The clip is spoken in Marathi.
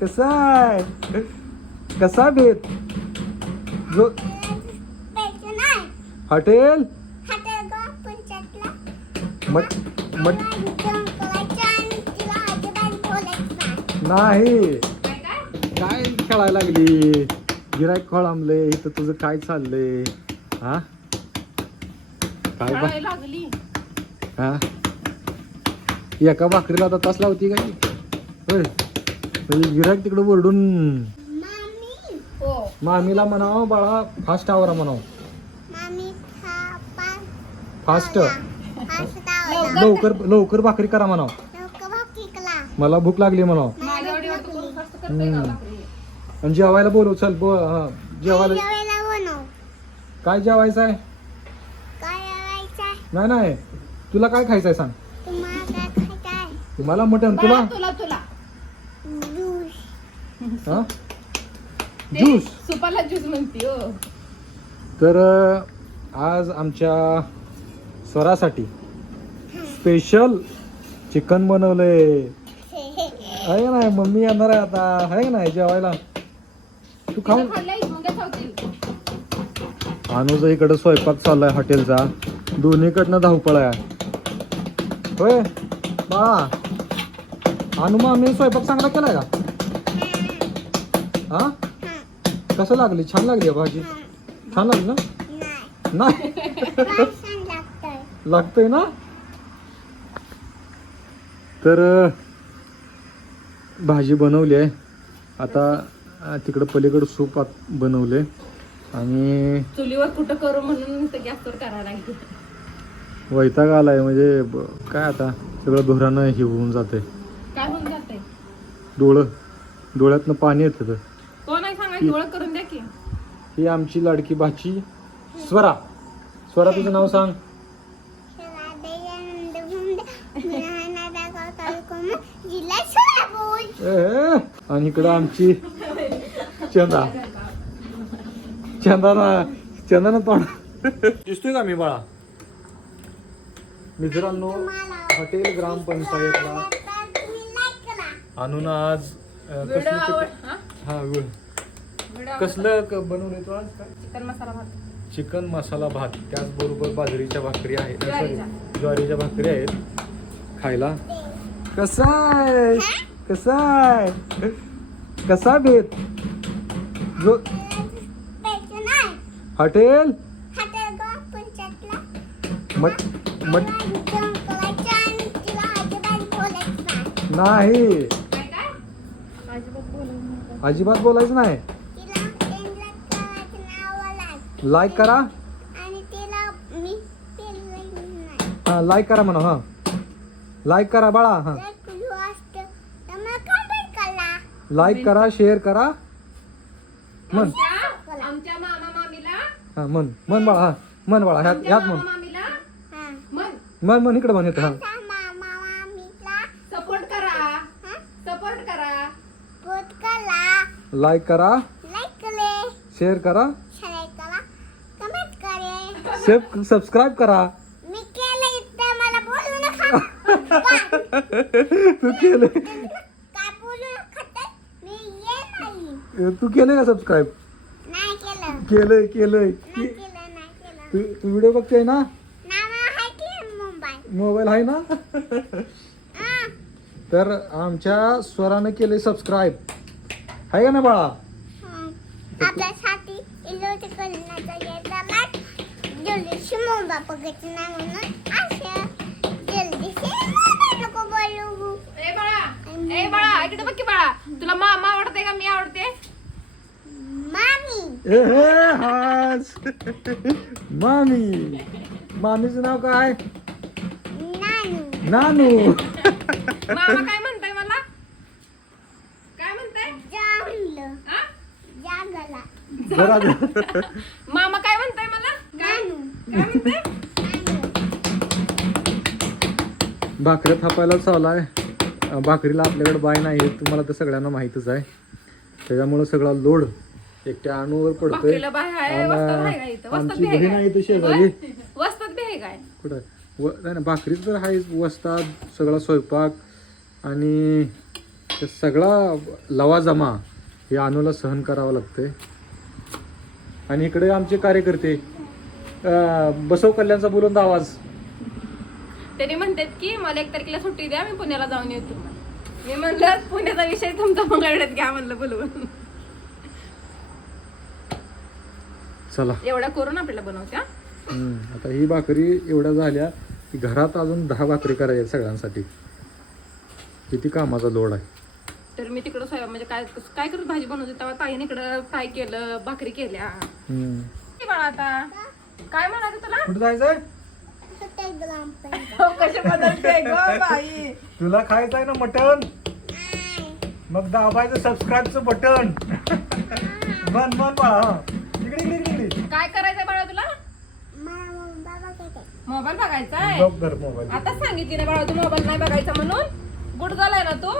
कसा आहे कसा बेत जो हॉटेल मट मट नाही काय खेळायला लागली गिराईक खोळंबले इथं तुझं काय चाललंय हा काय बा लागली हा एका भाकरीला आता तास लावती काय होय म्हणजे गिराईक तिकडं ओरडून मामीला म्हणावं बाळा फास्ट आवरा म्हणावं फास्ट लवकर लवकर भाकरी करा म्हणावं मला भूक लागली म्हणावं आणि जेवायला बोलव चल जेवायला काय जेवायचं आहे नाही नाही तुला काय खायचंय सांग तुम्हाला मटण तुला हा ज्यूस सुपाला ज्यूस म्हणती हो. तर आज आमच्या स्वरासाठी स्पेशल चिकन बनवलंय आहे का नाही मम्मी येणार आहे आता आहे का नाही जेवायला तू खाऊन अनुजा इकडं स्वयंपाक चाललाय हॉटेलचा दोन्हीकडनं धावपळ आहे होय बाळा अनु मामी स्वयंपाक चांगला केलाय का हा कसं लागली छान लागली भाजी छान लागली ना नाही लागतंय ना तर भाजी बनवली आहे आता तिकडं पलीकडं सूप बनवले आणि चुलीवर कुठं करू म्हणून गॅसवर करायला लागली वैताग आलाय म्हणजे काय आता सगळं धोरानं हे होऊन जाते काय होऊन जाते डोळ्यातनं पाणी येतं कोण आहे सांगायची ओळख करून द्या की ही आमची लाडकी भाची स्वरा तुझं नाव सांग आणि इकडं आमची चंदाना तोंड दिसतोय का मी बाळा मित्रांनो हॉटेल ग्रामपंचायतला आणून आज कसलं बनवलंय तू आज चिकन मसाला भात त्याचबरोबर बाजरीच्या भाकरी आहेत ज्वारीच्या भाकरी आहेत खायला कसा बेत जो हॉटेल मट मट नाही अजिबात बोलायचं नाही लाईक करा हा लाईक करा म्हणा हा लाईक करा बाळा हा लाईक करा शेअर करा म्हण आमच्या मामा मामीला हा म्हण बाळा हा म्हण बाळा ह्यात म्हण मामीला म्हण इकडे म्हण येतं हा सपोर्ट करा लाईक करा शेअर करा सबस्क्राईब करा तू केलंय का सबस्क्राईब केलंय तू व्हिडिओ बघते ना मोबाईल आहे ना तर आमच्या स्वरानं केले सबस्क्राईब आहे का ना बाळा ए बाळा इकडे बघ की बाळा तुला मामा आवडते का मी आवडते मामीचं नाव काय नानू मामा काय म्हणताय मला काय म्हणताय मामा काय म्हणताय मला काय म्हणताय भाकऱ्या थापायला चालू आहे भाकरीला आपल्याकडे बाय नाही तुम्हाला तर सगळ्यांना माहितच आहे त्याच्यामुळे सगळा लोड एकट्या अणूवर पडतोय आमची बहीण आहे इथे शेजारी कुठं भाकरी तर आहे वस्तात सगळा स्वयंपाक आणि ते सगळा लवाजमा हे अनुला सहन करावं लागतंय. आणि इकडे आमचे कार्यकर्ते बसव कल्याणचा बुलंद आवाज. त्यांनी म्हणतात की मला 1 तारखेला सुट्टी द्या, मी पुण्याला जाऊन येतो. मी म्हणलं पुण्याचा विषय तुमचा मंगळवेढ्यात घ्या म्हणलं बोलवून. चला एवढा करून आपल्याला बनवत्या. आता ही भाकरी एवढ्या झाल्या की घरात अजून 10 भाकरी करायच्या सगळ्यांसाठी. किती कामाचा लोड आहे. तर मी तिकडं म्हणजे काय करून भाजी बनवते तेव्हा ताईने इकडं फ्राय केलं, भाकरी केल्या. किती बाळा आता काय म्हणायचं तुला? कुठं जायचंय? कसे बदलते ग बाई. तुला खायचंय ना मटण? मग दाबायचं सबस्क्राईबचं बटन. बन बाळा. इकडे काय करायचंय बाळा तुला? मोबाईल बघायचा आहे. मोबाईल आता सांगितली ना बाळा तू मोबाईल नाही बघायचा म्हणून. गुड झालाय ना तू.